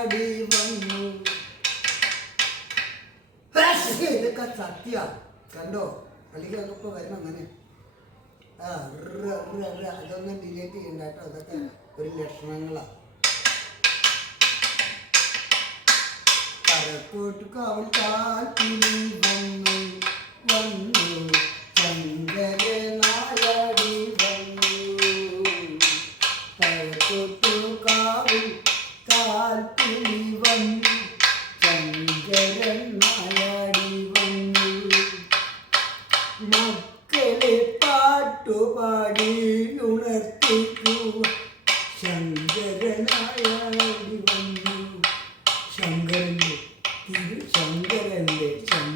നായാടി വന്നു. ഇതൊക്കെ സത്യ കണ്ടോ? അല്ലെങ്കിൽ അതൊക്കെ വരണം അങ്ങനെ. അതൊന്നും ഡിലീറ്റ് ചെയ്യണ്ട കേട്ടോ. അതൊക്കെ ഒരു ലക്ഷണങ്ങളാണ്. കരക്കൂട്ടുകാവൽ കാറ്റിനി വന്നു വന്നു ചന്ദ്രനായാടി വന്നു. കരക്കൂട്ടുകാവൽ കാറ്റിനി വന്നു ചന്ദ്രനായാടി വന്നു. മക്കളെ പാട്ടുപാടി ഉണർത്തിക്കുക ശങ്കരനായാടി വന്നു. ശങ്കരന്റെ ശങ്കരനായാടി വന്നു.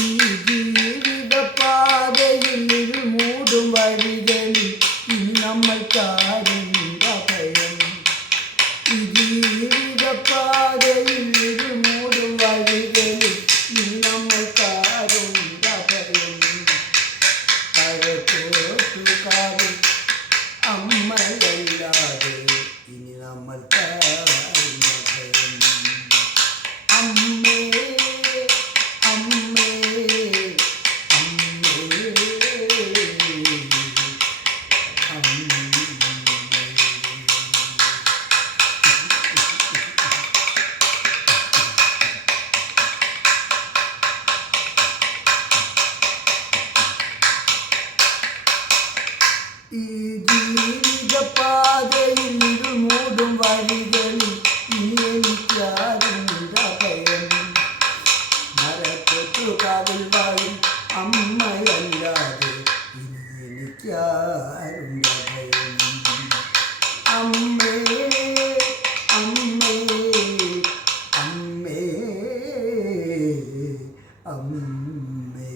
ഈ ജീവിത പാതയിൽ മൂടും വഴികളിൽ നമ്മൾക്കാരുണ്ട ഭയം. ഈ ജീവിത പാതയിൽ മൂടും വഴികളിൽ നമ്മൾക്കാരുണ്ട ഭയം. കരക്കോട്ടുകാവിൽ അമ്മയല്ലാതെ ഇനി നമ്മൾക്കാരുണ്ട ഭയം. അമ്മേ അമ്മേ ഈ ജീവിത പാതയിൽ മൂടും വഴികളിൽ എനിക്കാരുണ്ട ഭയം. മരക്കൊട്ടുകാവിൽ വാഴും അമ്മയല്ലാതെ ഇനി എനിക്കാരുണ്ട ഭയം. അമ്മേ അമ്മേ അമ്മേ അമ്മേ.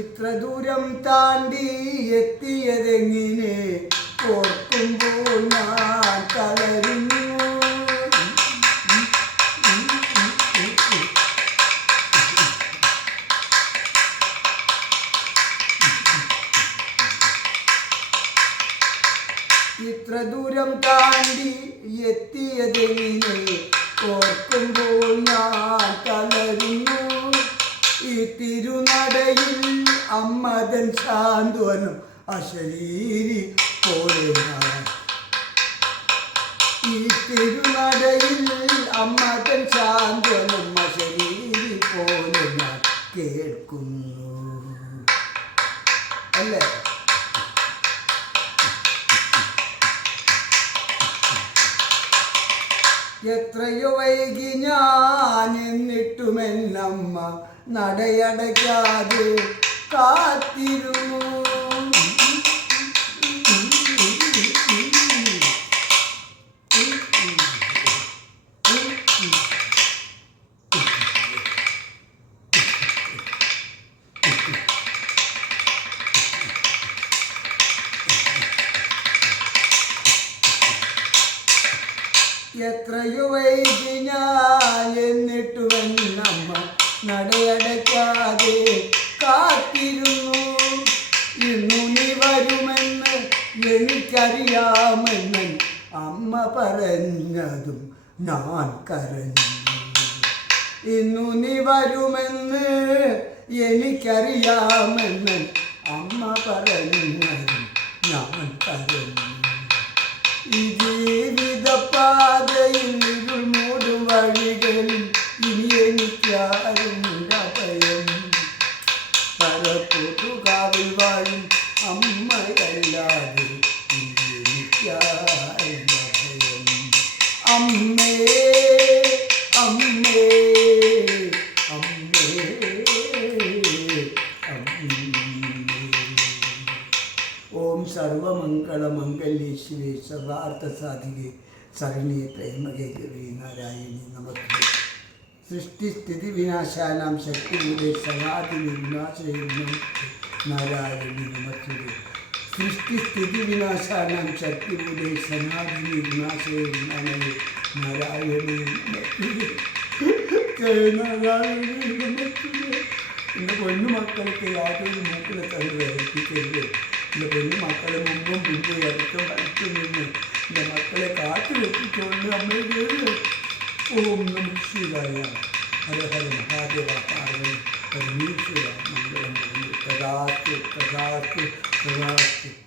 ഇത്ര ദൂരം താണ്ടി എത്തിയതെങ്ങനെ ഓർക്കുമ്പോൾ ഞാൻ തളരുന്നു. ഇത്ര ദൂരം താണ്ടി എത്തിയതെങ്ങനെ ഓർക്കുമ്പോൾ ഞാൻ തളരുന്നു. ഈ തിരുനടയിൽ അമ്മതൻ സാന്ത്വനം അശരീരി പോലെ ഞാൻ. ഈ തിരുനടയിൽ അമ്മതൻ സാന്ത്വനം അശരീരി പോലെ ഞാൻ കേൾക്കുന്നു. അല്ലേ? എത്രയോ വൈകി ഞാൻ എന്നിട്ടുമെന്നമ്മ നടയടയ്ക്കാതെ കാത്തിരുന്നു. എത്രയോ വൈകി ഞാൻ എന്നിട്ടുമെന്നമ്മ നടയടയ്ക്കാതെ കാത്തിരുന്നു. ഇന്നു നീ വരുമെന്ന് എനിക്കറിയാമെന്ന് അമ്മ പറഞ്ഞതും ഞാൻ കരഞ്ഞു. ഇന്നു നീ വരുമെന്ന് എനിക്കറിയാമെന്ന് അമ്മ പറഞ്ഞതും ഞാൻ കരഞ്ഞു. ഈ ജീവിത പാതയിൽ മൂടും വഴികളിൽ ഇനി എനിക്കാരുണ്ട ഭയം. കരക്കൂട്ടുകാവിൽ വാഴും അമ്മയല്ലാതെ ഇനി എനിക്കാരുണ്ട ഭയം. അമ്മേ അമ്മേ അമ്മേ അമ്മേ. ഓം സർവമംഗളമംഗല്യേ ശിവേ സർവാർത്ഥസാധികേ ശരണ്യേ ത്രയംബകേ ഗൗരി നാരായണി നമസ്തേ. സൃഷ്ടിസ്ഥിതി വിനാശാനാം ശക്തിയുടെ സനാതി വിനാശയെന്നും നാരായണി നമസ്തുതേ. സൃഷ്ടിസ്ഥിതി വിനാശാനാം ശക്തിയുടെ സനാതി വിനാശയെന്നും നാരായണി നമസ്തുതേ. നാരായണി നമസ്തുതേ. എൻ്റെ പൊന്നു മക്കൾക്ക് യാതൊരു മൂക്കിലെ കണ്ട് വേർപ്പിക്കരുത്. എൻ്റെ പൊന്നു മക്കളെ മുമ്പും പിമ്പും അടുത്തും അടുത്തും നിന്ന് എൻ്റെ മക്കളെ കാത്തു വെപ്പിച്ചുകൊണ്ട് നമ്മൾ കേൾക്കുക. ഓം നമ ശിവായ. ഹര ഹര മഹാദേവ പാർവതി പരമേശ്വര മംഗളം. തഥാസ്തു തഥാസ്തു തഥാസ്തു.